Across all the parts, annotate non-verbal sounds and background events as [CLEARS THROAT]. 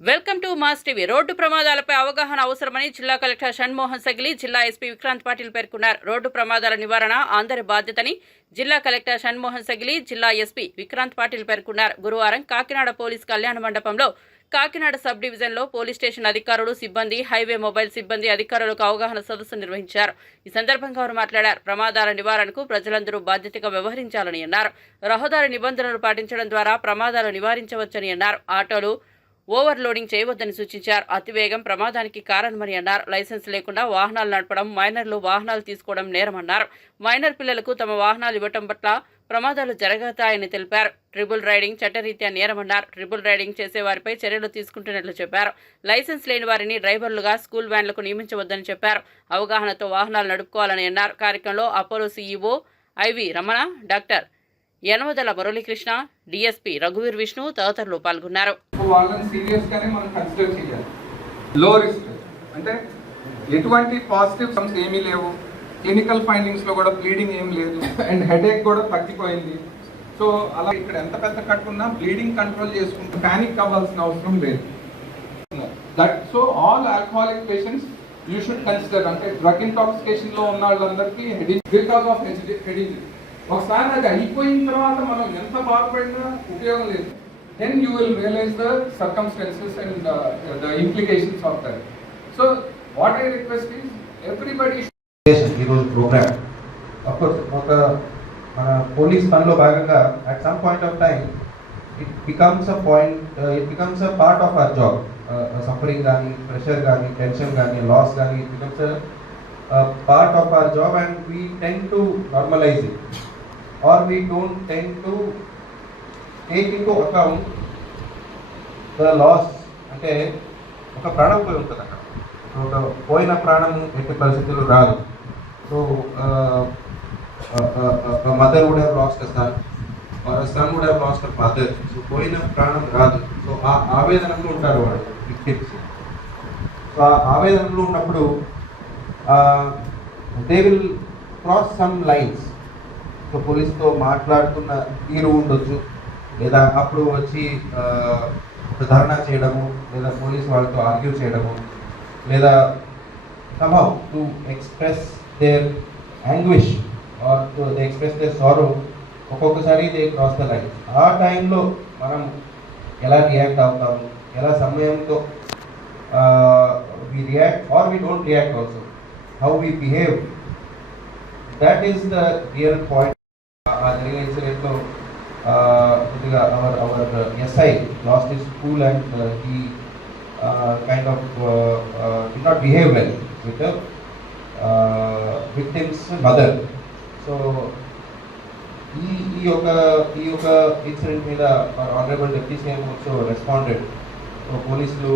Welcome to Mass TV. Road ప్రమాదాలపై అవగాహన అవసరమని జిల్లా కలెక్టర్ షణ్మోహన్ సగిలి జిల్లా ఎస్పీ విక్రాంత్ పాటిల్ పేర్కొన్నారు. రోడ్డు ప్రమాదాల నివారణ అందరి బాధ్యతని జిల్లా కలెక్టర్ షణ్మోహన్ సగిలి జిల్లా ఎస్పీ విక్రాంత్ పాటిల్ పేర్కొన్నారు. గురువారం కాకినాడ పోలీస్ కళ్యాణ మండపంలో కాకినాడ సబ్ డివిజన్లో పోలీస్ స్టేషన్ అధికారులు సిబ్బంది హైవే మొబైల్ సిబ్బంది అధికారులకు అవగాహన సదస్సు నిర్వహించారు. ఈ సందర్భంగా వారు మాట్లాడారు. ప్రమాదాల నివారణకు ప్రజలందరూ బాధ్యతగా వ్యవహరించాలని అన్నారు. రహదారి నిబంధనలు పాటించడం ద్వారా ప్రమాదాలు నివారించవచ్చని అన్నారు. ఆటోలు ఓవర్లోడింగ్ చేయవద్దని సూచించారు. అతివేగం ప్రమాదానికి కారణమని అన్నారు. లైసెన్స్ లేకుండా వాహనాలు నడపడం మైనర్లు వాహనాలు తీసుకోవడం నేరమన్నారు. మైనర్ పిల్లలకు తమ వాహనాలు ఇవ్వటం పట్ల ప్రమాదాలు జరగతాయని తెలిపారు. ట్రిబుల్ రైడింగ్ చట్టరీత్యా నేరమన్నారు. ట్రిబుల్ రైడింగ్ చేసే వారిపై చర్యలు తీసుకుంటున్నట్లు చెప్పారు. లైసెన్స్ లేని వారిని డ్రైవర్లుగా స్కూల్ వ్యాన్లకు నియమించవద్దని చెప్పారు. అవగాహనతో వాహనాలు నడుపుకోవాలని అన్నారు. కార్యక్రమంలో Apollo CEO I V Ramana doctor Yanamadala Muralikrishna DSP రఘువీర్ Vishnu తదితరులు పాల్గొన్నారు. మనం చేయాలి. లో రిస్క్ అంటే ఎటువంటి పాజిటివ్ సమ్స్ ఏమీ లేవు. క్లినికల్ ఫైండింగ్స్లో కూడా బ్లీడింగ్ ఏం లేదు. అండ్ హెడేక్ కూడా తగ్గిపోయింది. సో అలా ఇక్కడ ఎంత పెద్ద కట్టుకున్నా బ్లీడింగ్ కంట్రోల్ చేసుకుంటూ ప్యానిక్ అవ్వాల్సిన అవసరం లేదు. That so all alcoholic patients you should consider అంటే డ్రగ్ ఇంటాక్సికేషన్లో ఉన్న వాళ్ళందరికీ హెడింగ్ బికాస్ ఆఫ్ హెడింగ్ ఒకసారి అది అయిపోయిన తర్వాత మనం ఎంత బాధపడినా ఉపయోగం లేదు. Then you will realise the circumstances and the implications of that so what I request is everybody ఈరోజు ప్రోగ్రామ్ అఫ్కోర్స్ ఒక మన పోలీస్ పనిలో భాగంగా at some point of time it becomes a point it becomes a part of our job suffering కానీ pressure కానీ tension కానీ loss కానీ it becomes part of our job and we tend to normalise it or we don't tend to take into account the the loss అంటే ఒక ప్రాణం పోయి ఉంటుంది అక్కడ. ఒక పోయిన ప్రాణం ఎట్టి పరిస్థితులు రాదు. So mother would have lost sir son or son would have lost mother so పోయిన ప్రాణం రాదు. సో ఆ ఆవేదనలో ఉంటారు వాళ్ళు విక్టిమ్స్ సో ఆ ఆవేదనలో ఉన్నప్పుడు they will cross some lines పోలీస్తో మాట్లాడుతున్న తీరు ఉండొచ్చు. లేదా అప్పుడు వచ్చి ధర్నా చేయడము లేదా పోలీస్ వాళ్ళతో ఆర్గ్యూ చేయడము లేదా somehow to express their anguish or they express their sorrow ఒక్కొక్కసారి దే క్రాస్ ద లైన్ ఆ టైంలో మనం ఎలా రియాక్ట్ అవుతాము ఎలా సమయంతో we react or we don't react also how we behave that is the real point ఆ జరిగిన ఇన్సిడెంట్లో కొద్దిగా our our SI lost his cool and he kind of did not behave well with victims mother so ఈ ఈ యొక్క ఈ యొక్క incident మీద honourable deputy CM also responded so పోలీసులు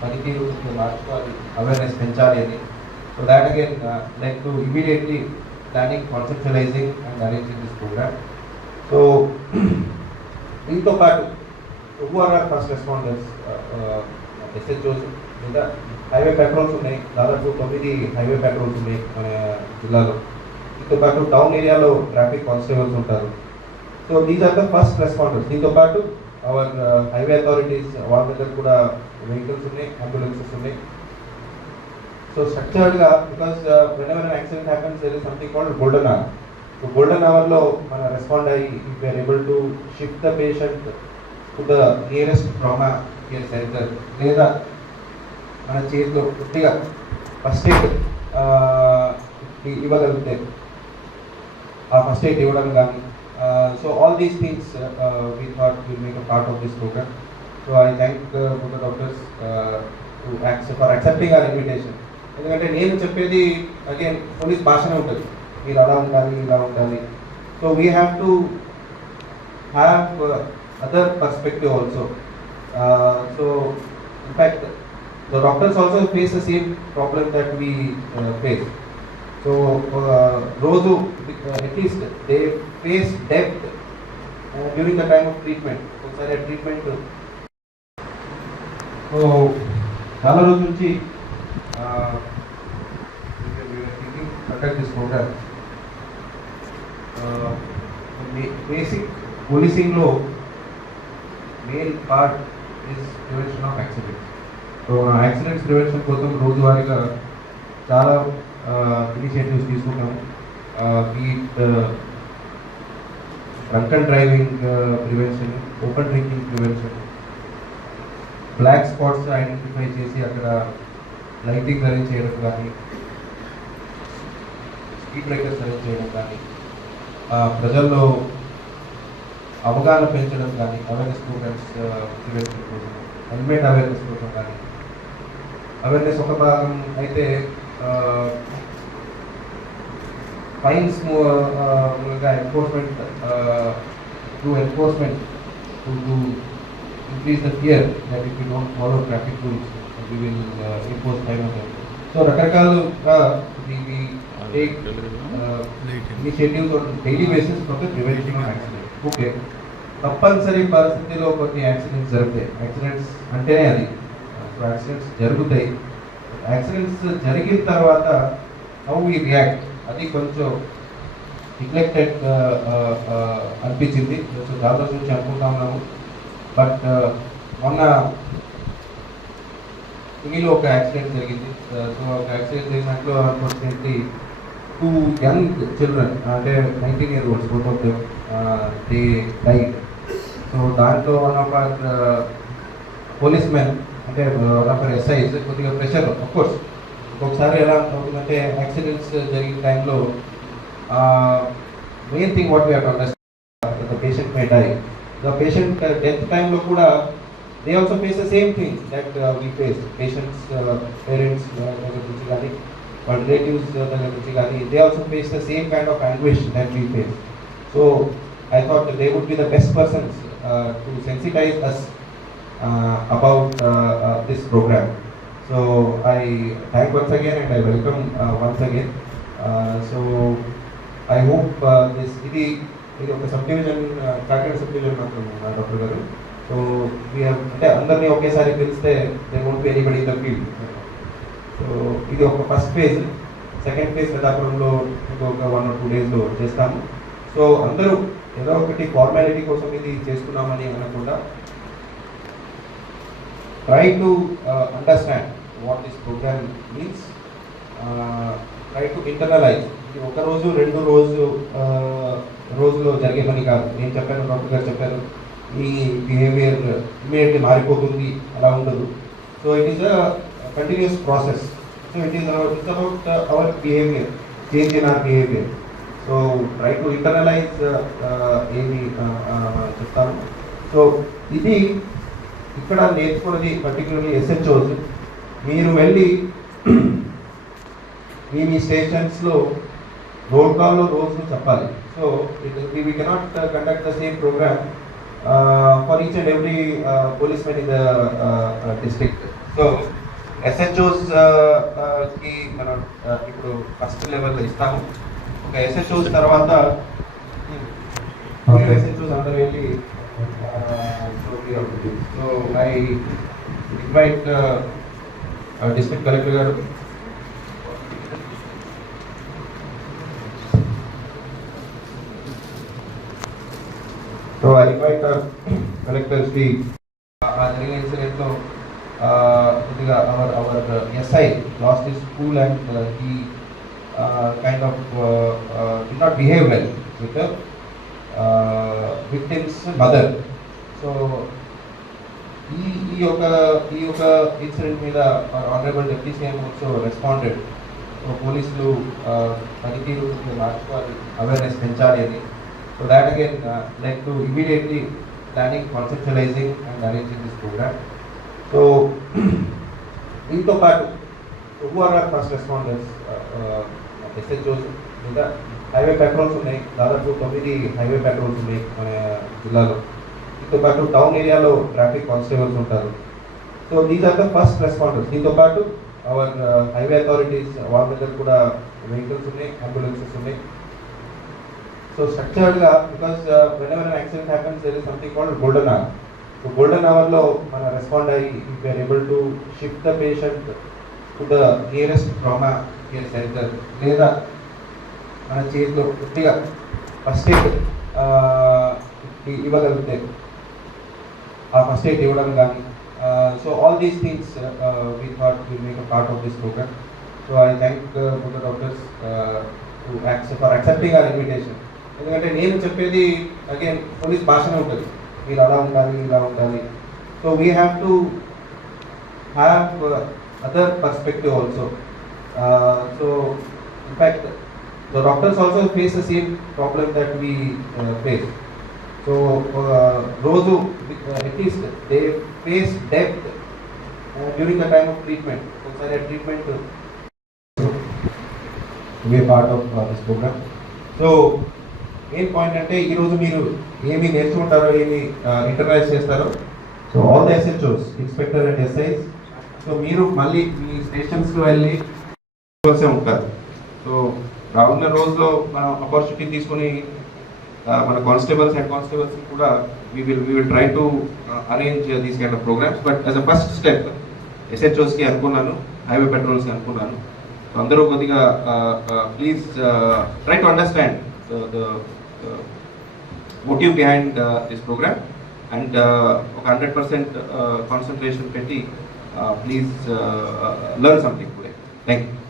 పనితీరు మార్చుకోవాలి అవేర్నెస్ పెంచాలి అని. So that again like to immediately planning conceptualising and arranging this programme so దీంతో పాటు who are are first responders SHOs లేదా హైవే పెట్రోల్స్ ఉన్నాయి. దాదాపు తొమ్మిది హైవే పెట్రోల్స్ ఉన్నాయి మన జిల్లాలో. దీంతో పాటు టౌన్ ఏరియాలో ట్రాఫిక్ కానిస్టేబుల్స్ ఉంటారు. So these are the first responders దీంతో పాటు అవర్ హైవే అథారిటీస్ వాళ్ళ దగ్గర కూడా వెహికల్స్ ఉన్నాయి అంబులెన్సెస్ ఉన్నాయి. So స్ట్రక్చర్డ్గా because whenever accident happens there is something called golden hour so golden అవర్లో మన రెస్పాండ్ అయ్యి if are able to shift the patient to the nearest trauma care centre లేదా మన చేతిలో కొద్దిగా ఫస్ట్ ఎయిడ్ ఇవ్వగలిగితే ఆ ఫస్ట్ ఎయిడ్ ఇవ్వడం కానీ so all these things we thought will make a part of this programme so I thank the doctors to accept for accepting our invitation ఎందుకంటే నేను చెప్పేది అగేన్ పోలీస్ భాషనే ఉంటుంది. మీరు అలా ఉండాలి ఇలా ఉండాలి. So we have to have other perspective also so in fact the doctors also face the same problem that we face so రోజు at least they face death during the time of treatment ఒకసారి treatment so చాలా రోజుల నుంచి conduct this basic పోలీసింగ్లో main part is prevention of accidents so accidents prevention కోసం రోజువారీగా చాలా initiatives తీసుకుంటాము. Beat drunk and driving prevention open drinking prevention black spots identify చేసి అక్కడ లైటింగ్ అరేంజ్ చేయడం కానీ స్పీడ్ బ్రేకర్స్ అరేంజ్ చేయడం కానీ ప్రజల్లో అవగాహన పెంచడం కానీ అవేర్నెస్ ప్రోగ్రామ్స్ ప్రివెన్షన్ కోసం హెల్మెట్ అవేర్నెస్ కోసం కానీ అవేర్నెస్ ఒక భాగం అయితే fines enforcement to enforcement to increase the fear that if you don't follow traffic rules, we will uh, impose fine on them. So రకరకాలుగా we we take uh, initiatives on daily basis for the prevention of accident. Okay. తప్పనిసరి పరిస్థితిలో కొన్ని accidents జరుగుతాయి accidents అంటేనే అది so accidents జరుగుతాయి accidents జరిగిన తర్వాత హౌ వి రియాక్ట్ అది కొంచెం నెగ్లెక్టెడ్ అనిపించింది కొంచెం రోజుల నుంచి అనుకుంటా ఉన్నాము బట్ మొన్న తునిలో ఒక యాక్సిడెంట్ జరిగింది. సో ఒక యాక్సిడెంట్ జరిగినట్లు అన్ఫార్చునేట్లీ టూ యంగ్ చిల్డ్రన్ అంటే nineteen year olds both of them they died so దాంట్లో one of our police men అంటే వన్ ఆఫ్ ఆర్ ఎస్ఐస్ కొద్దిగా ప్రెషర్ కోర్స్ ఒక్కొక్కసారి ఎలా అవుతుందంటే యాక్సిడెంట్స్ జరిగిన టైంలో main thing what we understand the patient may die the patient uh, death time lo kuda they also face the same thing that uh, we face. Patients uh, parents uh, or relatives uh, they also face the same kind of anguish that we face. So i thought they would be the best persons uh, to sensitize us uh, about uh, uh, this program. So i thank once again and i welcome once again. So i hope this really ఇది ఒక sub division Kakinada sub division మాత్రమే doctor గారు. So అంటే అందరినీ ఒకేసారి పిలిస్తే they won't be anybody in the field so ఇది ఒక ఫస్ట్ ఫేజ్ సెకండ్ ఫేజ్ పెద్దాపురంలో ఇంకొక వన్ ఆర్ టూ డేస్లో చేస్తాము. సో అందరూ ఏదో ఒకటి ఫార్మాలిటీ కోసం ఇది చేస్తున్నామని అనకుండా try to understand what this programme means try to internalise ఇది ఒక రోజు రెండు రోజు రోజులో జరిగే పని కాదు. నేను చెప్పాను డాక్టర్ గారు చెప్పారు మీ బిహేవియర్ ఇమీడియట్లీ మారిపోతుంది అలా ఉండదు. So it is a continuous process so it is it's about our behaviour change in our behaviour so try to internalise ఏమి చెప్తాను. సో ఇది ఇక్కడ నేర్చుకున్నది పర్టికులర్లీ ఎస్హెచ్ఓస్ మీరు వెళ్ళి [CLEARS THROAT] మీ మీ స్టేషన్స్లో రోడ్ కాల్లో రోజు చెప్పాలి. So we cannot conduct the same programme for each and every police men in the district so ఎస్హెచ్ఓస్కి మనం uh, ఇప్పుడు ఫస్ట్ లెవెల్లో ఇస్తాము. ఒక ఎస్హెచ్ఓస్ తర్వాత. ఎస్హెచ్ఓస్ అందరూ వెళ్ళి so I invite district collector గారు సో కలెక్టర్ శ్రీ ఆ జరిగిన ఇన్సిడెంట్లో కొద్దిగా our our SI lost his cool and he kind of did not behave well with victims mother so ఈ ఈ యొక్క ఈ యొక్క ఇన్సిడెంట్ మీద honourable deputy CM also responded so పోలీసులు పనితీరు మార్చుకోవాలి అవేర్నెస్ పెంచాలి అని. So that again like to immediately planning conceptualising and arranging this programme so దీంతో పాటు who are are first responders SHOs ఇంకా హైవే పెట్రోల్స్ ఉన్నాయి. దాదాపు తొమ్మిది హైవే పెట్రోల్స్ ఉన్నాయి మన జిల్లాలో. దీంతో పాటు టౌన్ ఏరియాలో ట్రాఫిక్ కానిస్టేబుల్స్ ఉంటారు. So these are the first responders దీంతో పాటు అవర్ హైవే అథారిటీస్ వాళ్ళ దగ్గర కూడా వెహికల్స్ ఉన్నాయి అంబులెన్సెస్ ఉన్నాయి. So స్ట్రక్చరల్గా because whenever accident happens there is something called golden hour so golden అవర్లో మనం రెస్పాండ్ అయ్యి we are able to shift the patient to the nearest trauma care centre లేదా మన చేతిలో కొద్దిగా ఫస్ట్ ఎయిడ్ ఇవ్వగలిగితే ఆ ఫస్ట్ ఎయిడ్ ఇవ్వడం కానీ so all these things things thought uh, make a part of this programme so I thank So I thank uh, both the doctors ఎందుకంటే నేను చెప్పేది అగైన్ కొన్ని భాషనే ఉంటుంది. మీరు అలా ఉండాలి ఇలా ఉండాలి. So we have to have other perspective also so in fact the doctors also face the same problem that we face so రోజు at least they face depth during the time of treatment ఒకసారి treatment way part of this programme so main point అంటే ఈరోజు మీరు ఏమి నేర్చుకుంటారో ఏమి internalise చేస్తారో. So all the SHOs inspector and SIs so మీరు మళ్ళీ మీ స్టేషన్స్కి వెళ్ళి చూసే ఉంటారు. సో రానున్న రోజులో మనం ఆపర్చునిటీ తీసుకొని మన కానిస్టేబుల్స్ హెడ్ కానిస్టేబుల్స్ కూడా we will we will try to arrange these kind of programmes but as a first step ఎస్హెచ్ఓస్కి అనుకున్నాను హైవే పెట్రోల్స్కి అనుకున్నాను. అందరూ కొద్దిగా please try to understand the motive behind this programme and ఒక hundred percent concentration పెట్టి please learn something today thank you